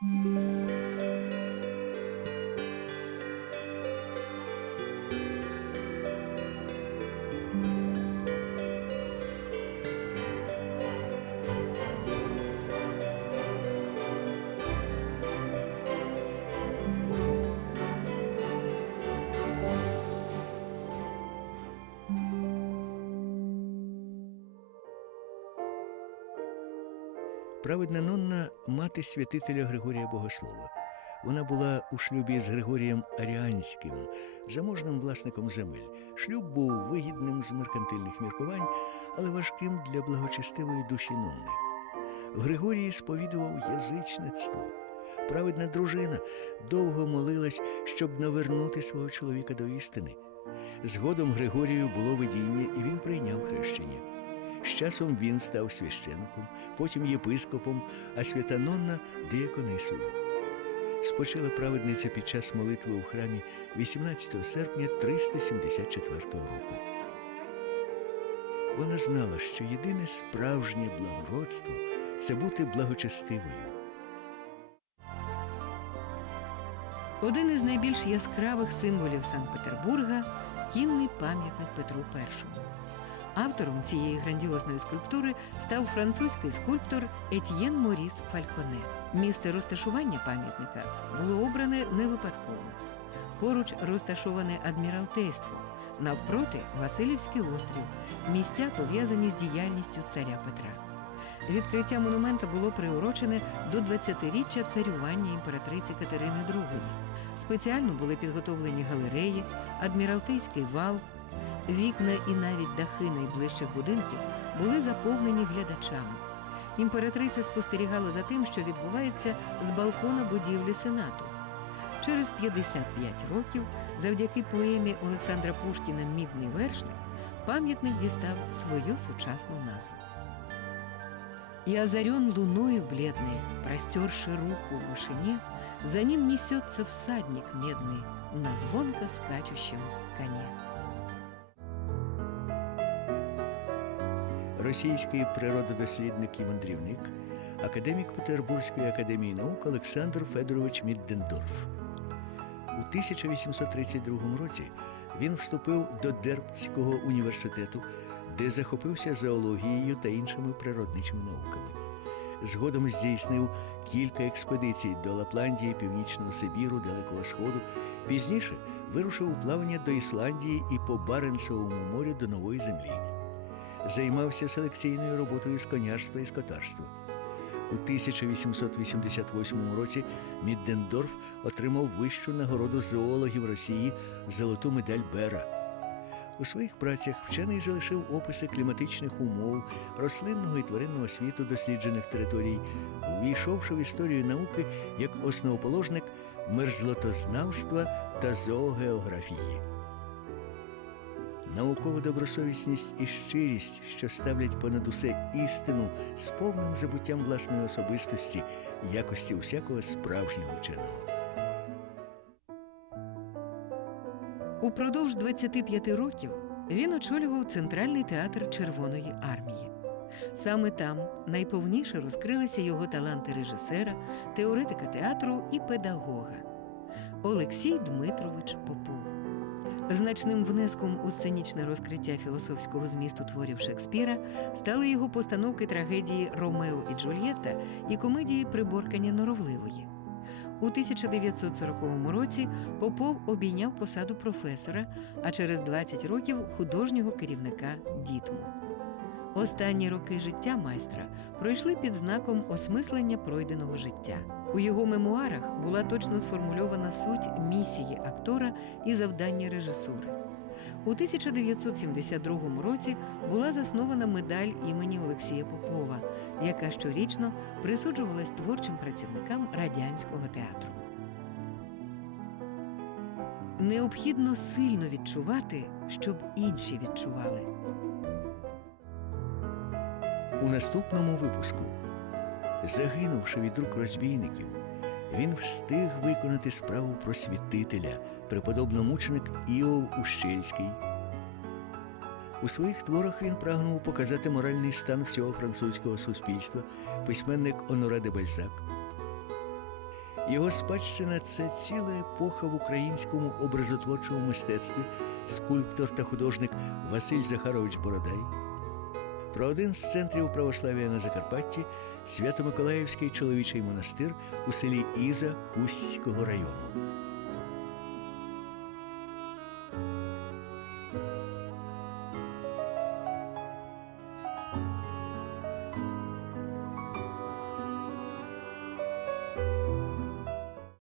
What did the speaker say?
Música Праведна Нонна мати святителя Григорія Богослова. Вона була у шлюбі з Григорієм Аріанським, заможним власником земель. Шлюб був вигідним з меркантильних міркувань, але важким для благочестивої душі Нонни. Григорій сповідував язичництво. Праведна дружина довго молилась, щоб навернути свого чоловіка до істини. Згодом Григорію було видіння, і він прийняв хрещення. З часом він став священником, потім єпископом, а свята Нонна дияконисою. Спочила праведниця під час молитви у храмі 18 серпня 374 року. Вона знала, що єдине справжнє благородство це бути благочестивою. Один із найбільш яскравих символів Санкт-Петербурга кінний пам'ятник Петру І. Автором цієї грандіозної скульптури став французький скульптор Етьєн Моріс Фальконе. Місце розташування пам'ятника було обране не випадково. Поруч розташоване адміралтейство, навпроти Васильівський острів, місця пов'язані з діяльністю царя Петра. Відкриття монумента було приурочене до 20-річчя царювання імператриці Катерини II. Спеціально були підготовлені галереї, адміралтейський вал, вікна і навіть дахи найближчих будинків були заповнені глядачами. Імператриця спостерігала за тим, що відбувається з балкона будівлі Сенату. Через 55 років, завдяки поемі Олександра Пушкіна Мідний вершник, пам'ятник дістав свою сучасну назву. И озарен луною бледной, простерши руку в вышине, За ним несется всадник медный на звонко скачущем коне. Російський природодослідник і мандрівник, академік Петербурзької академії наук Олександр Федорович Міддендорф. У 1832 році він вступив до Дербцького університету, де захопився зоологією та іншими природничими науками. Згодом здійснив кілька експедицій до Лапландії, Північного Сибіру, Далекого Сходу. Пізніше вирушив у плавання до Ісландії і по Баренцевому морю до Нової Землі. Займався селекційною роботою з конярства і скотарства. У 1888 році Міддендорф отримав вищу нагороду зоологів Росії золоту медаль Бера. У своїх працях вчений залишив описи кліматичних умов, рослинного і тваринного світу досліджених територій, увійшовши в історію науки як основоположник мерзлотознавства та зоогеографії. Наукова добросовісність і щирість, що ставлять понад усе істину з повним забуттям власної особистості, якості усякого справжнього вченого. Упродовж 25 років він очолював Центральний театр Червоної армії. Саме там найповніше розкрилися його таланти режисера, теоретика театру і педагога Олексій Дмитрович Попов. Значним внеском у сценічне розкриття філософського змісту творів Шекспіра стали його постановки трагедії Ромео і Джульєтта і комедії Приборкання норовливої. У 1940 році Попов обійняв посаду професора, а через 20 років художнього керівника дітму. Останні роки життя майстра пройшли під знаком осмислення пройденого життя. У його мемуарах була точно сформульована суть місії актора і завдання режисури. У 1972 році була заснована медаль імені Олексія Попова, яка щорічно присуджувалась творчим працівникам радянського театру. Необхідно сильно відчувати, щоб інші відчували. У наступному випуску, загинувши від рук розбійників, він встиг виконати справу просвітителя, преподобномученик Іов Ущельський. У своїх творах він прагнув показати моральний стан всього французького суспільства, письменник Оноре де Бальзак. Його спадщина це ціла епоха в українському образотворчому мистецтві, скульптор та художник Василь Захарович Бородай. Про один з центрів православ'я на Закарпатті Свято-Миколаївський чоловічий монастир у селі Іза Хуського району.